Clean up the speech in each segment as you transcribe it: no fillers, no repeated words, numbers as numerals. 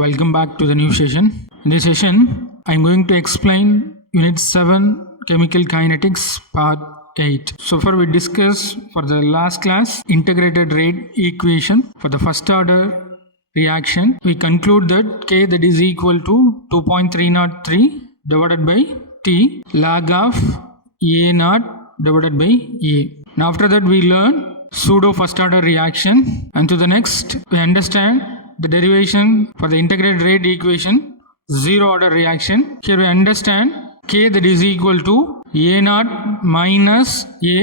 Welcome back to the new session. In this session, I am going to explain Unit 7 Chemical Kinetics Part 8. So far we discussed for the last class integrated rate equation for the first order reaction. We conclude that K that is equal to 2.303 divided by T log of A naught divided by A. Now after that we learn pseudo first order reaction, and to the next we understand the derivation for the integrated rate equation zero order reaction. Here we understand K that is equal to A naught minus A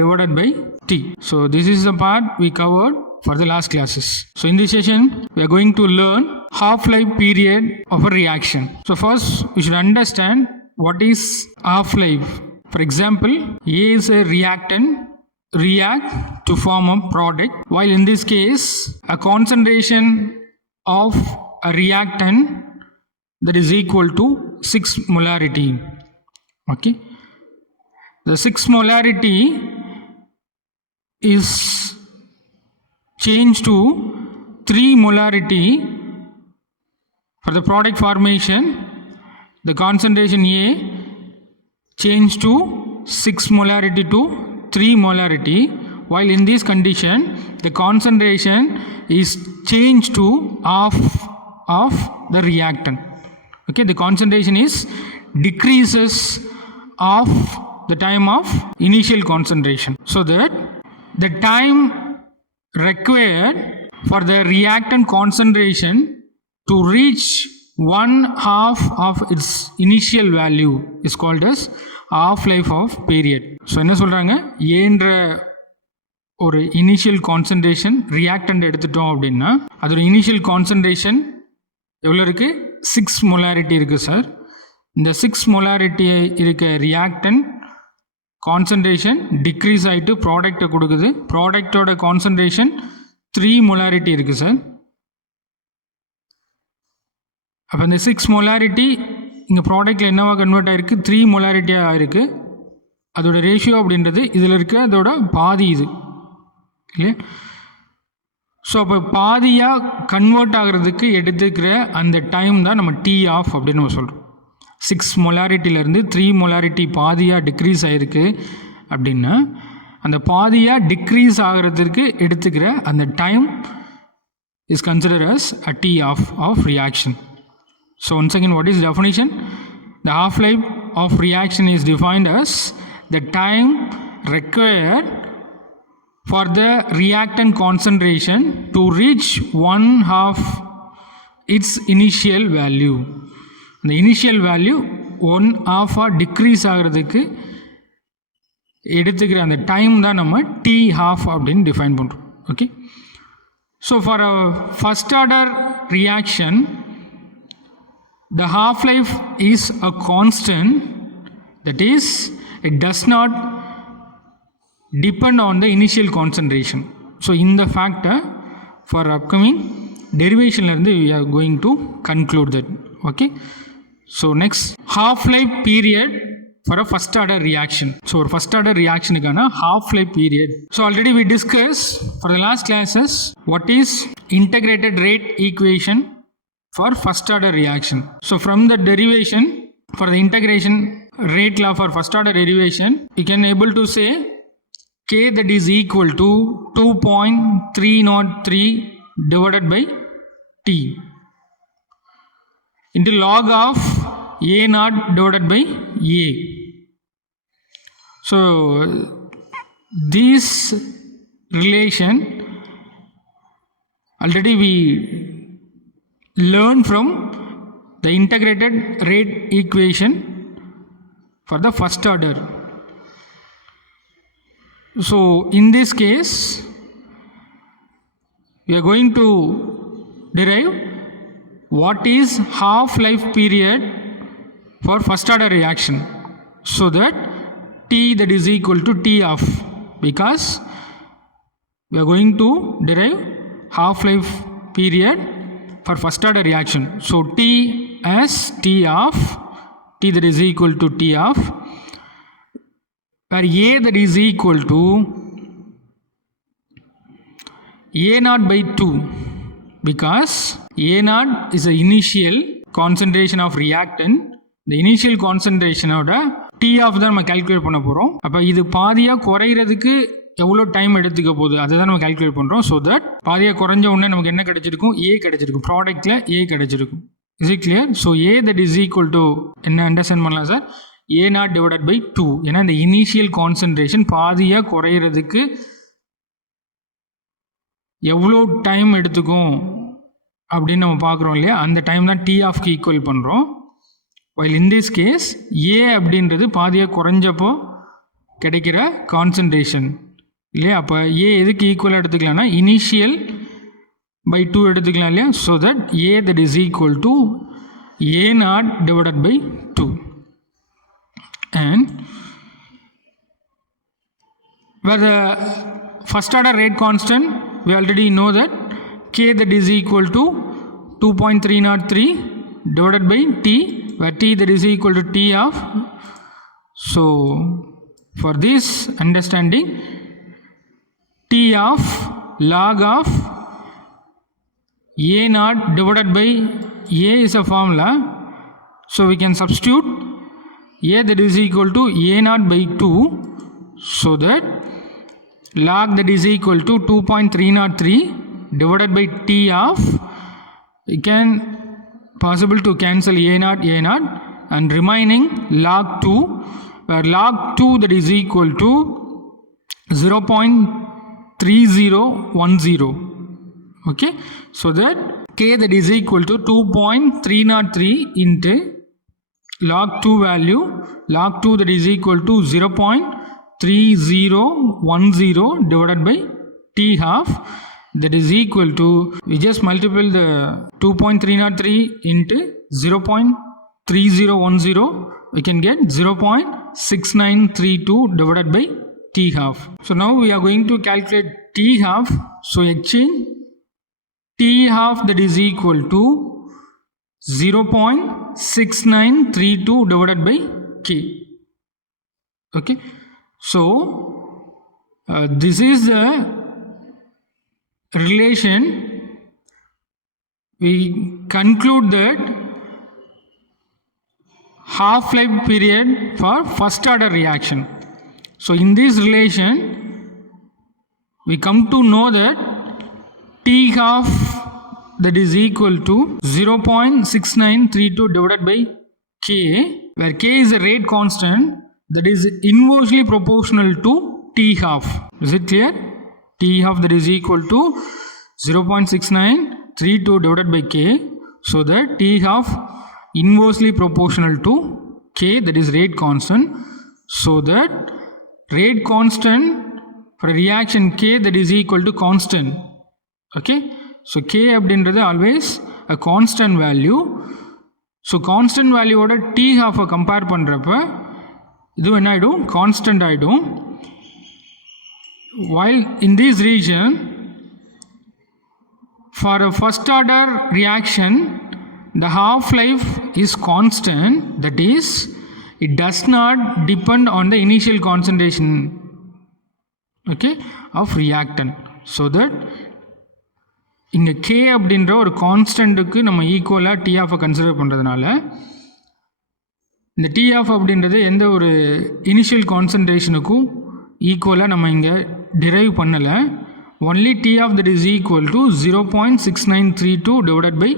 divided by T. So this is the part we covered for the last classes. So in this session we are going to learn half-life period of a reaction. So first we should understand what is half-life. For example, A is a reactant, react to form a product, while in this case a concentration of a reactant that is equal to 6 molarity. Okay, the 6 molarity is changed to 3 molarity for the product formation. The concentration A changed to 6 molarity to 3 molarity, while in this condition the concentration is changed to half of the reactant. Okay, the concentration is decreases of the time of initial concentration, so that the time required for the reactant concentration to reach one half of its initial value is called as half-life of period. So என்ன சொல்கிறாங்க, ஏன்ற ஒரு initial concentration reactant எடுத்துட்டோம் அப்படின்னா அதோட initial concentration எவ்வளோ இருக்குது, 6 மொலாரிட்டி இருக்குது சார். இந்த 6 மொலாரிட்டி இருக்க ரியாக்டன்ட் கான்சன்ட்ரேஷன் டிக்ரீஸ் ஆகிட்டு ப்ராடக்டை கொடுக்குது. ப்ராடக்டோட கான்சன்ட்ரேஷன் 3 மொலாரிட்டி இருக்குது சார். அப்போ இந்த 6 மொலாரிட்டி இங்கே ப்ராடக்டில் என்னவா கன்வெர்ட் ஆகிருக்கு, 3 மொலாரிட்டியாக ஆகிருக்கு. அதோட ரேஷியோ அப்படின்றது இதில் இருக்க அதோட பாதி இது இல்லையா. ஸோ அப்போ பாதியாக கன்வெர்ட் ஆகிறதுக்கு எடுத்துக்கிற அந்த டைம் தான் நம்ம டி ஆஃப் அப்படின்னு நம்ம சொல்கிறோம். 6 மொலாரிட்டியிலேருந்து 3 மொலாரிட்டி பாதியாக டிக்ரீஸ் ஆகிருக்கு அப்படின்னா அந்த பாதியாக டிக்ரீஸ் ஆகிறதுக்கு எடுத்துக்கிற அந்த time is consider as a T half reaction. So once again, what is the definition? The half-life of reaction is defined as the time required for the reactant concentration to reach one half its initial value. The initial value one half decrease ஆகிறதுக்கு எடுத்துக்கிற அந்த time தான் நம்ம D half அப்படின்னு டிஃபைன் பண்ணுறோம். Okay, so for a first order reaction the half-life is a constant, that is it does not depend on the initial concentration. So in the factor for upcoming derivation we are going to conclude that. Okay, so next, half-life period for a first order reaction. So first order reaction ikana half-life period. So already we discussed for the last classes what is integrated rate equation for first order reaction. So from the derivation for the integration rate law for first order derivation, you can able to say K that is equal to 2.303 divided by T into log of A naught divided by A. So this relation already we learn from the integrated rate equation for the first order. So in this case we are going to derive what is half-life period for first order reaction, so that T that is equal to T of, because we are going to derive half-life period for first order reaction. So T as T of, T that is equal to T of, where A that is equal to A naught by 2 because A naught is the initial concentration of reactant. The initial concentration ஓட T of தான் நம்ம கால்குலேட் பண்ண போகிறோம். அப்போ இது பாதியாக குறையிறதுக்கு எவ்வளோ டைம் எடுத்துக்க போகுது அதை தான் நம்ம கால்குலேட் பண்ணுறோம். ஸோ தட் பாதியாக குறைஞ்ச உடனே நமக்கு என்ன கிடைச்சிருக்கும், A கிடைச்சிருக்கும், ப்ராடக்ட்டில் A கிடைச்சிருக்கும். Is it clear? So A that is equal to என்ன அண்டர்ஸ்டாண்ட் பண்ணலாம் sir, A naught divided by 2. ஏன்னா இந்த இனிஷியல் கான்சன்ட்ரேஷன் பாதியாக குறையிறதுக்கு எவ்வளோ டைம் எடுத்துக்கும் அப்படின்னு நம்ம பார்க்குறோம் இல்லையா, அந்த டைம் தான் T ஆஃப்க்கு ஈக்குவல் பண்ணுறோம். While in this case A அப்படின்றது பாதியாக குறைஞ்சப்போ கிடைக்கிற கான்சன்ட்ரேஷன் இல்லையா. அப்போ A எதுக்கு ஈக்குவலாக எடுத்துக்கலாம்னா இனிஷியல் பை 2 எடுத்துக்கலாம் இல்லையா. So that A that is equal to A naught divided by 2. And where the first order rate constant, we already know that K that is equal to 2.303 divided by T, where T that is equal to T of. So for this understanding, T of log of A naught divided by A is a formula, so we can substitute A that is equal to A naught by 2, so that log that is equal to 2.303 divided by T of, you can possible to cancel A naught and remaining log 2, where log 2 that is equal to 0.3010. Okay, so that K that is equal to 2.303 into log 2 value, log 2 that is equal to 0.3010 divided by T half, that is equal to, we just multiply the 2.303 into 0.3010, we can get 0.6932 divided by T half. So now we are going to calculate T half. So exchange T half that is equal to 0.6932 divided by K. Okay, so this is the relation. We conclude that half-life period for first order reaction. So in this relation we come to know that T half that is equal to 0.6932 divided by K, where K is a rate constant that is inversely proportional to T half. Is it clear? T half that is equal to 0.6932 divided by K, so that T half inversely proportional to K, that is rate constant. So that rate constant for a reaction K that is equal to constant. Okay, so K அப்படின்றது always a constant value. So constant value ஓட T half compare பண்ணுறப்ப இது என்ன ஆகிடும், கான்ஸ்டன்ட் ஆகிடும். While in this region, for a first order reaction, the half-life is constant, that is, it does not depend on the initial concentration, okay, of reactant. So that இங்கே K அப்படின்ற ஒரு கான்ஸ்டன்ட்டுக்கு நம்ம ஈக்குவலாக T ஆஃபை கன்சிடர் பண்ணுறதுனால இந்த T ஆஃப் அப்படின்றது எந்த ஒரு இனிஷியல் கான்சன்ட்ரேஷனுக்கும் ஈக்குவலாக நம்ம இங்கே டிரைவ் பண்ணலை. Only T half that is equal to 0.6932 divided by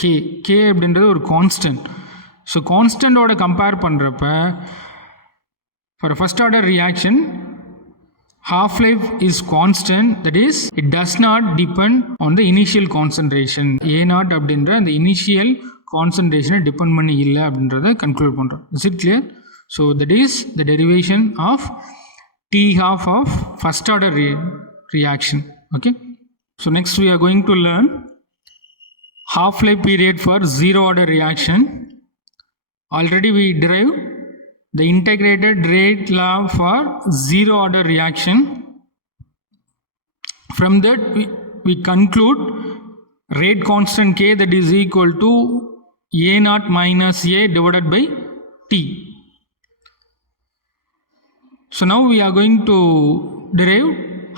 K. K அப்படின்றது ஒரு கான்ஸ்டன்ட். ஸோ கான்ஸ்டன்ட்டோட கம்பேர் பண்ணுறப்ப for first order reaction half-life is constant, that is it does not depend on the initial concentration. A naught அப்படின்ற அந்த இனிஷியல் கான்சன்ட்ரேஷனை டிபெண்ட் பண்ணி இல்லை அப்படின்றத கன்க்ளூட் பண்ணுறோம். Is it clear? So that is the derivation of T half of first order reaction. Okay, so next we are going to learn half-life period for zero order reaction. Already we derived the integrated rate law for zero order reaction. From that we conclude rate constant K that is equal to A naught minus A divided by T. So now we are going to derive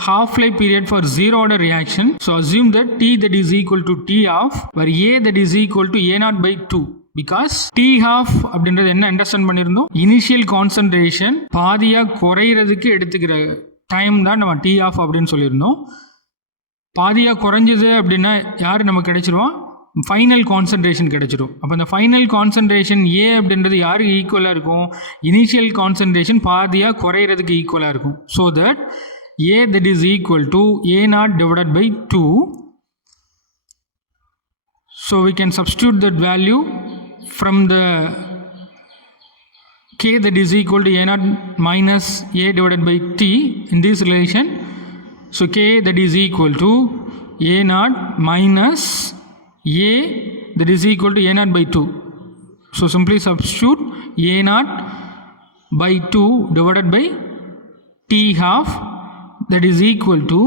half-life period for zero order reaction. So assume that T that is equal to T half, where A that is equal to A naught by 2. Because T half அப்படின்றது என்ன அண்டர்ஸ்டாண்ட் பண்ணியிருந்தோம், initial concentration பாதியாக குறையிறதுக்கு எடுத்துக்கிற டைம் தான் நம்ம T half அப்படின்னு சொல்லியிருந்தோம். பாதியாக குறைஞ்சது அப்படின்னா யார் நமக்கு கிடைச்சிருவோம், ஃபைனல் கான்சன்ட்ரேஷன் கிடைச்சிடும். அப்போ அந்த ஃபைனல் கான்சன்ட்ரேஷன் ஏ அப்படின்றது யாருக்கு ஈக்குவலாக இருக்கும், இனிஷியல் கான்சன்ட்ரேஷன் பாதியாக குறையிறதுக்கு ஈக்குவலாக இருக்கும். So that A that is equal to A naught divided by 2. So we can substitute that value from the k that is equal to a naught minus a divided by t in this relation. So k that is equal to a naught minus a that is equal to a naught by 2. So simply substitute a naught by 2 divided by t half that is equal to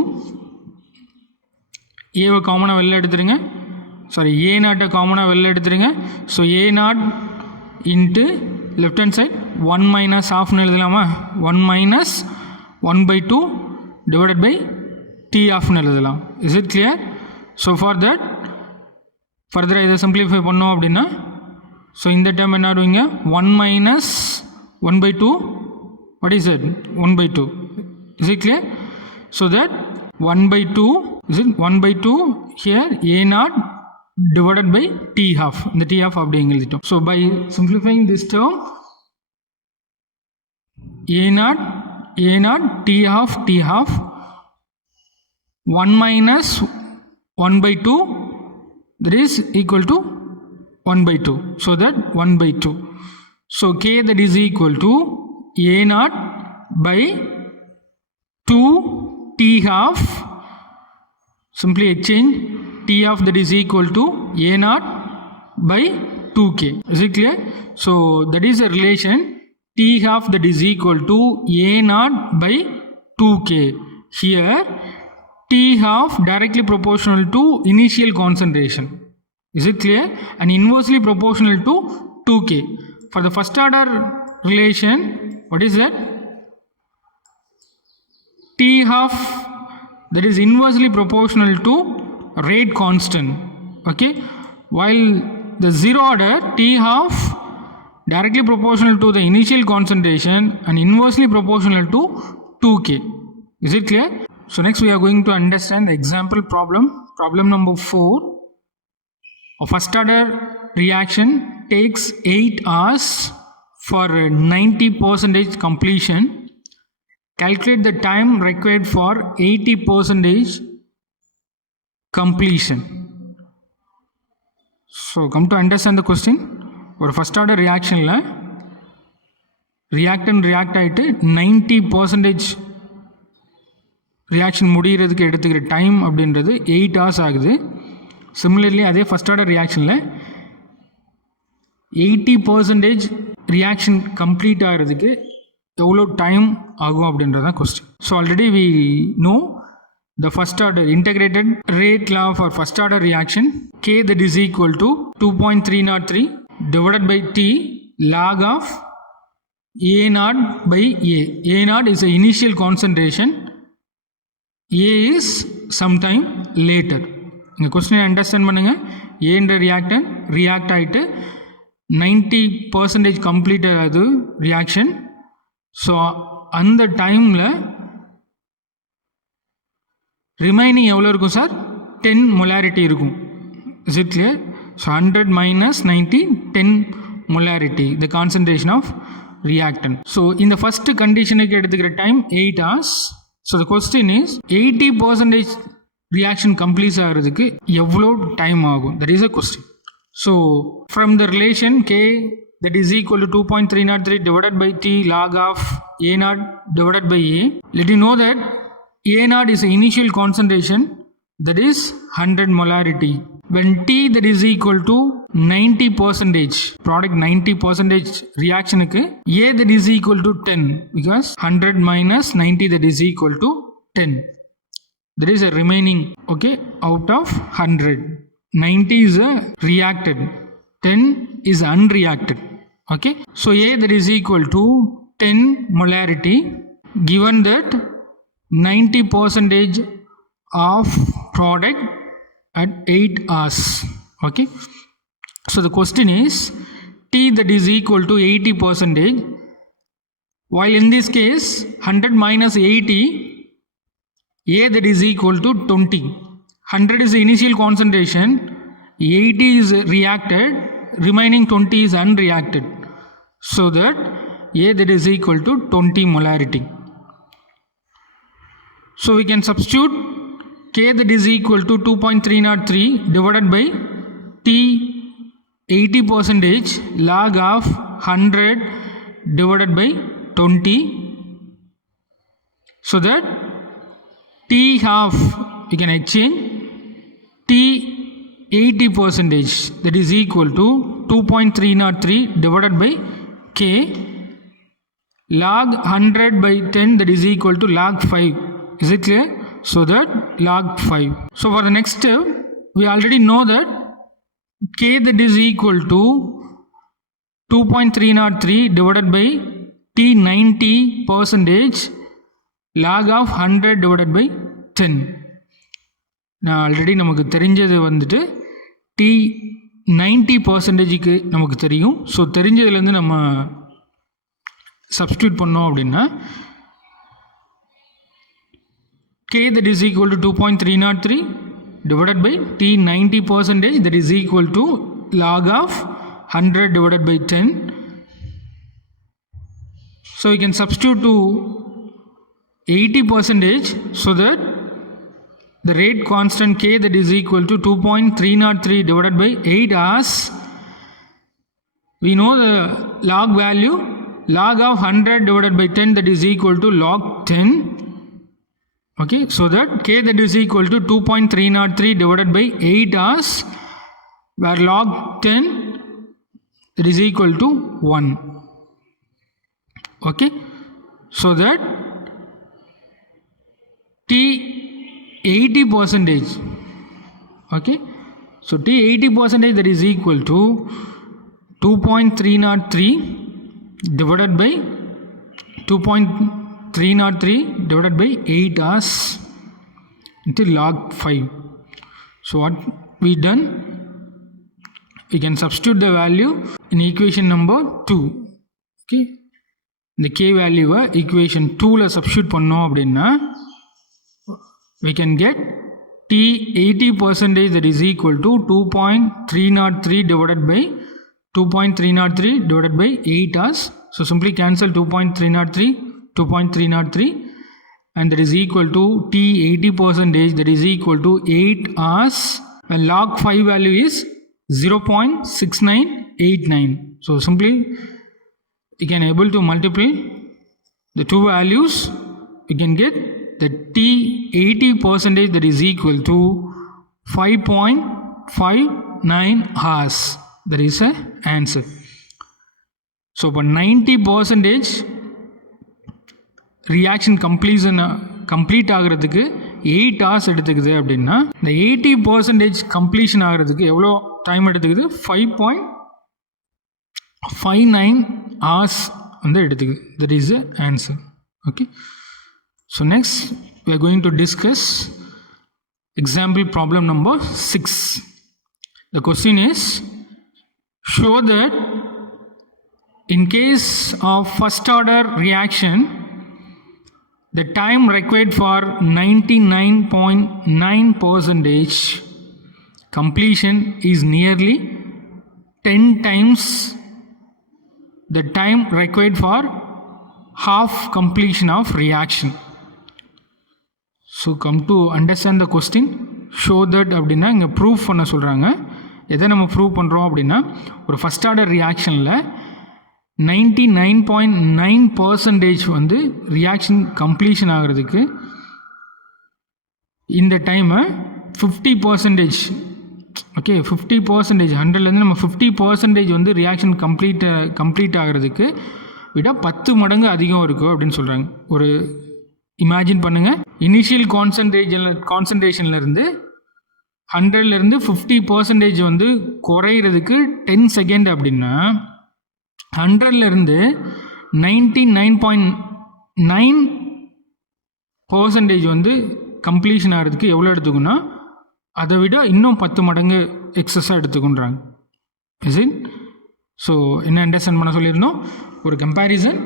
a காமனாக வெளில எடுத்துருங்க, sorry a நாட்டை காமனாக வெளில எடுத்துருங்க. So a naught into left hand side 1 minus ஹாஃப்னு எழுதலாமா, 1 minus 1 by 2 divided by t ஹாஃப்னு எழுதலாம். Is it clear? So for that ஃபர்தராக இதை சிம்பிளிஃபை பண்ணோம் அப்படின்னா, ஸோ இந்த டைம் என்ன ஆடுவீங்க, 1 minus 1 by 2, what is it, 1 by 2. Is it clear? So that 1 by 2, is it 1 by 2 here a naught divided by t half, இந்த t half அப்படி எழுதிட்டோம். So by simplifying this term, a naught t half 1 minus 1 by 2 that is equal to 1 by 2. So that 1 by 2. So k that is equal to a naught by 2 t half. Simply exchange t half that is equal to a naught by 2k. Is it clear? So that is a relation t half that is equal to a naught by 2k. Here T half directly proportional to initial concentration. Is it clear? And inversely proportional to 2k. For the first order relation, what is that? T half that is inversely proportional to rate constant. Okay. While the zero order T half directly proportional to the initial concentration and inversely proportional to 2k. Is it clear? So next we are going to understand the example problem. Problem number 4. A first order reaction takes 8 hours for 90% completion. Calculate the time required for 80% completion. So come to understand the question. ஒரு first order ரியாக்ஷனில் ரியாக்டன் ரியாக்ட் ஆகிட்டு 90% ரியாக்ஷன் முடிகிறதுக்கு எடுத்துக்கிற டைம் அப்படின்றது 8 hours ஆகுது. Similarly அதே first order ரியாக்ஷனில் 80% ரியாக்ஷன் கம்ப்ளீட் ஆகிறதுக்கு எவ்வளோ டைம் ஆகும் அப்படின்றது தான் question. So already we know the first order integrated rate law for first order reaction, k that is equal to 2.303 divided by t log of a naught by a. A naught is the initial concentration, a is sometime later. இந்த கொஸ்டினை அண்டர்ஸ்டாண்ட் பண்ணுங்கள். ஏன்ற ரியாக்டன் ரியாக்ட் ஆகிட்டு 90% கம்ப்ளீட் ஆகுது reaction. So அந்த டைமில் ரிமைனிங் எவ்வளோ இருக்கும் சார்? 10 molarity இருக்கும். Is it clear? ஸோ 100 minus 90, 10 molarity the concentration of reactant. So இந்த ஃபஸ்ட்டு கண்டிஷனுக்கு எடுத்துக்கிற டைம் 8 hours. So the question is 80% reaction complete ஆகிறதுக்கு எவ்வளோ டைம் ஆகும்? that is a question. So from the relation k that is equal to 2.303 divided by t log of a naught divided by a, let you know that a naught is the initial concentration, that is 100 molarity. When t that is equal to 90%, product 90% reaction க்கு a that is equal to 10, because 100 minus 90 that is equal to 10. There is a remaining, okay, out of 100. 90 is a reacted, 10 is unreacted. Okay, so a that is equal to 10 molarity, given that 90% of product at 8 hours. Okay, so the question is T that is equal to 80%, while in this case 100 minus 80, A that is equal to 20. 100 is the initial concentration, 80 is reacted, remaining 20 is unreacted, so that A that is equal to 20 molarity. So we can substitute K that is equal to 2.303 divided by T 80% log of 100 divided by 20, so that T half you can exchange T 80% that is equal to 2.303 divided by K log 100 by 10 that is equal to log 5. Is it clear? So that log 5. So for the next step, we already know that K that is equal to 2.303 divided by T 90% log of 100 divided by 10. நான் ஆல்ரெடி நமக்கு தெரிஞ்சது வந்துட்டு T 90%க்கு நமக்கு தெரியும். ஸோ தெரிஞ்சதுலேருந்து நம்ம சப்ஸ்டியூட் பண்ணோம் அப்படின்னா K that is equal to 2.303 divided by T 90% that is equal to log of 100 divided by 10. So we can substitute to 80%, so that the rate constant K that is equal to 2.303 divided by 8 hours. We know the log value, log of 100 divided by 10 that is equal to log 10. Okay, so that K that is equal to 2.303 divided by 8 hours, where log 10 that is equal to 1. Okay, so that T 80%, okay, so T 80% that is equal to 2.303 divided by 2.303 divided by 8 hours into log 5. So what we done, we can substitute the value in equation number 2. Okay, the K value equation 2 la substitute பண்ணோம் அப்படின்னா we can get T 80% that is equal to 2.303 divided by 2.303 divided by 8 hours. So simply cancel 2.303 and that is equal to T 80% that is equal to 8 hours, and log 5 value is 0.6989. So simply you can able to multiply the two values, you can get the T 80% that is equal to 5.59 hours. That is a answer. So for 90% reaction complete ஆகிறதுக்கு 8 hours எடுத்துக்குது அப்படின்னா இந்த 80% completion ஆகிறதுக்கு எவ்வளோ டைம் எடுத்துக்குது? 5.59 hours வந்து எடுத்துக்குது. That is the answer. Okay. So next we are going to discuss example problem number 6. The question is, show that in case of first order reaction, the time required for 99.9% completion is nearly 10 times the time required for half completion of reaction. So come to understand the question. Show that அப்படின்னா இங்கே ப்ரூஃப் பண்ண சொல்கிறாங்க. எதை நம்ம ப்ரூவ் பண்ணுறோம் அப்படின்னா, ஒரு first order ரியாக்ஷனில் 99.9% வந்து ரியாக்ஷன் கம்ப்ளீஷன் ஆகிறதுக்கு இந்த டைமை 50%, ஓகே 50%, 100லேருந்து நம்ம 50% வந்து ரியாக்ஷன் கம்ப்ளீட் ஆகிறதுக்கு விட 10 மடங்கு அதிகம் இருக்கும் அப்படின்னு சொல்கிறாங்க. ஒரு இமேஜின் பண்ணுங்கள், இனிஷியல் கான்சன்ட்ரேஷன்லேருந்து 100லேருந்து 50% வந்து குறையிறதுக்கு 10 செகண்ட் அப்படின்னா 100லேருந்து 99.9 பர்சன்டேஜ் வந்து கம்ப்ளீஷன் ஆகிறதுக்கு எவ்வளோ எடுத்துக்குன்னா அதை விட இன்னும் 10 மடங்கு எக்ஸஸாக எடுத்துக்குன்றாங்க. Is it? ஸோ என்ன அண்டர்ஸ்டாண்ட் பண்ண சொல்லியிருந்தோம், ஒரு கம்பேரிசன்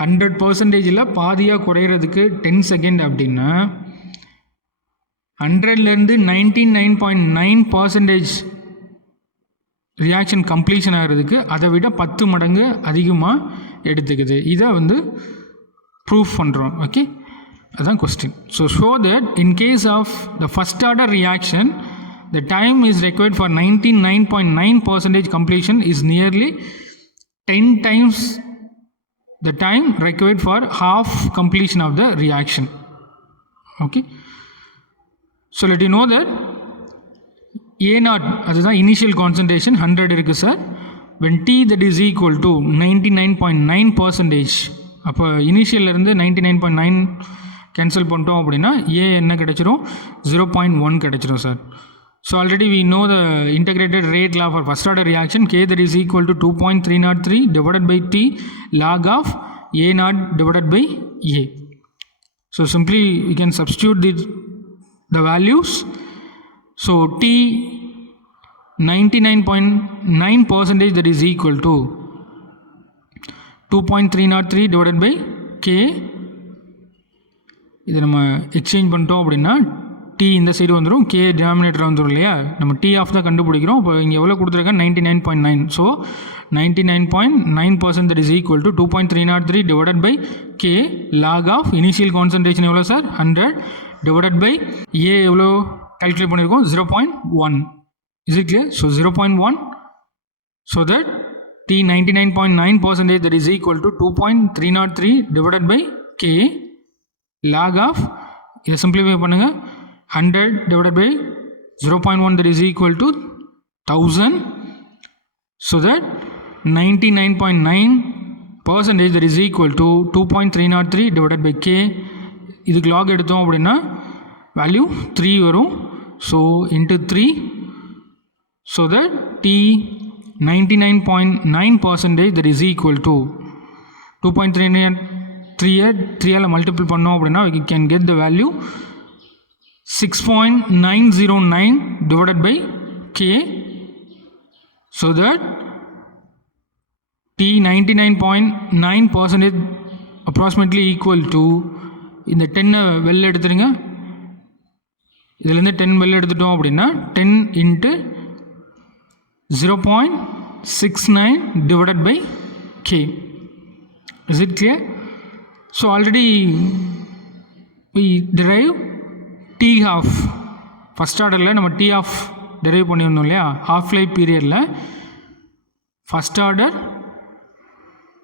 100% பாதியாக குறையிறதுக்கு 10 செகண்ட் அப்படின்னா 100லேருந்து 99.9% ரியாக்ஷன் கம்ப்ளீஷன் ஆகிறதுக்கு அதை விட 10 மடங்கு அதிகமாக எடுத்துக்குது. இதை வந்து ப்ரூஃப் பண்ணுறோம். ஓகே, அதுதான் question. So show that in case of the first order reaction the time is required for 99.9% completion is nearly 10 times the time required for half completion of the reaction. Okay, so let you know that A0 அதுதான் initial concentration 100 இருக்கு sir. when T that is equal to 99.9%, அப்போ இனிஷியல்லேருந்து 99.9 கேன்சல் பண்ணிட்டோம் அப்படின்னா A என்ன கிடச்சிரும், 0.1 கிடச்சிரும் sir. So already we know the integrated rate law for first order reaction, K that is equal to 2.303 divided by T log of A0 divided by A. So simply we can substitute the values. So T 99.9% that is equal to 2.303 divided by K. இதை நம்ம எக்ஸ்சேஞ்ச் பண்ணிட்டோம் அப்படின்னா T இந்த சைடு வந்துடும், K denominator வந்துடும் இல்லையா. நம்ம T of தான் கண்டுபிடிக்கிறோம். இப்போ இங்கே எவ்வளோ கொடுத்துருக்கேன், 99.9. ஸோ 99.9% that is equal to 2.303 divided by K log of initial concentration எவ்வளோ சார், 100 divided by A எவ்வளோ கால்குலேட் பண்ணியிருக்கோம், 0.1. Is it clear? So 0.1. So that T 99.9% that is equal to 2.303 divided by K log of, இதை சிம்பிளிஃபை பண்ணுங்கள், 100 divided by 0.1 that is equal to 1000. So that 99.9% that is equal to 2.303 divided by K. இதுக்கு log எடுத்தோம் அப்படின்னா வேல்யூ 3 வரும். So into 3. So that T 99.9% that is equal to 2.3 மல்டிபிள் பண்ணோம் அப்படின்னா we can get the value 6.909 divided by K. So that T 99.9% approximately equal to, இந்த 10 வெளில எடுத்துருங்க, இதிலேருந்து 10 வெளில எடுத்துட்டோம் அப்படின்னா 10 into 0.69 divided by K. Is it clear? So already we derive T half. First ஆர்டரில் நம்ம T half டெரைவ் பண்ணியிருந்தோம் இல்லையா, ஹாஃப் லைஃப் பீரியடில். First order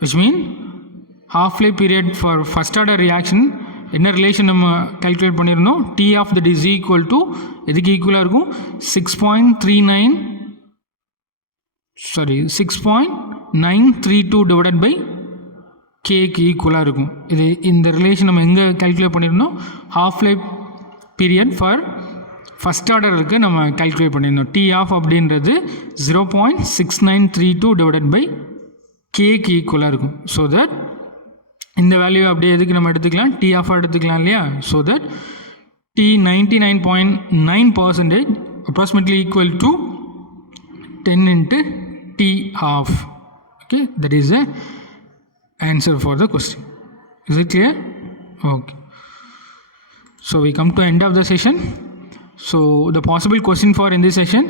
which mean half life period for first order reaction என்ன ரிலேஷன் நம்ம கால்குலேட் பண்ணியிருந்தோம், T half that is equal to எதுக்கு ஈக்குவலாக இருக்கும், 6.932 divided by Kக்கு ஈக்குவலாக இருக்கும். இது இந்த ரிலேஷன் நம்ம எங்கே கால்குலேட் பண்ணியிருந்தோம், half life period for first ஆர்டருக்கு நம்ம கால்குலேட் பண்ணியிருந்தோம். T ஆஃப் அப்படின்றது 0.6932 டிவைடட் பை Kக்கு ஈக்குவலாக இருக்கும். ஸோ தட் இந்த வேல்யூ அப்படியே எதுக்கு நம்ம எடுத்துக்கலாம், T ஆஃபாக எடுத்துக்கலாம் இல்லையா. So that T 99.9% approximately equal to 10 into T half. Okay, that is the answer for the question. Is it clear? Okay. So we come to end of the session. So the possible question for in this session,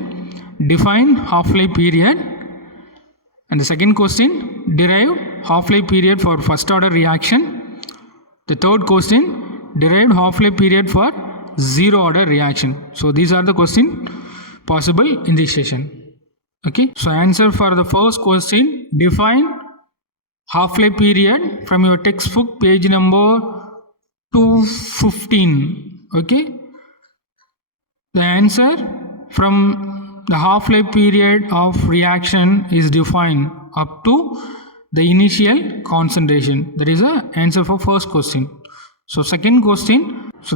define half-life period, and the second question, derive half-life period for first order reaction. The third question, derived half-life period for zero order reaction. So these are the questions possible in this session. Okay, so answer for the first question, define half-life period from your textbook page number 215. Okay, the answer from the half-life period of reaction is defined up to the initial concentration. That is the answer for first question. So second question,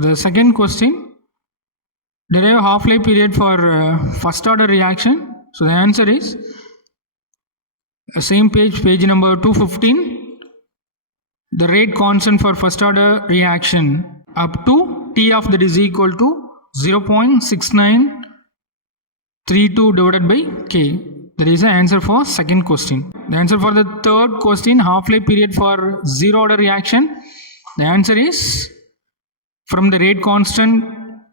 the second question, derive half-life period for first order reaction. So the answer is same page number 215. The rate constant for first order reaction up to T of that is equal to 0.6932 divided by K. That is the answer for second question. The answer for the third question, half-life period for zero order reaction. The answer is from the rate constant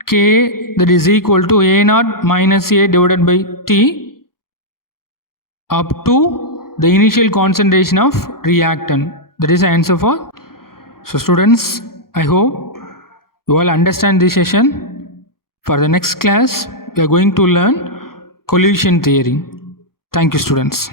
K that is equal to A naught minus A divided by T up to the initial concentration of reactant. That is the answer for. So students, I hope you all understand this session. For the next class, we are going to learn collision theory. Thank you, students.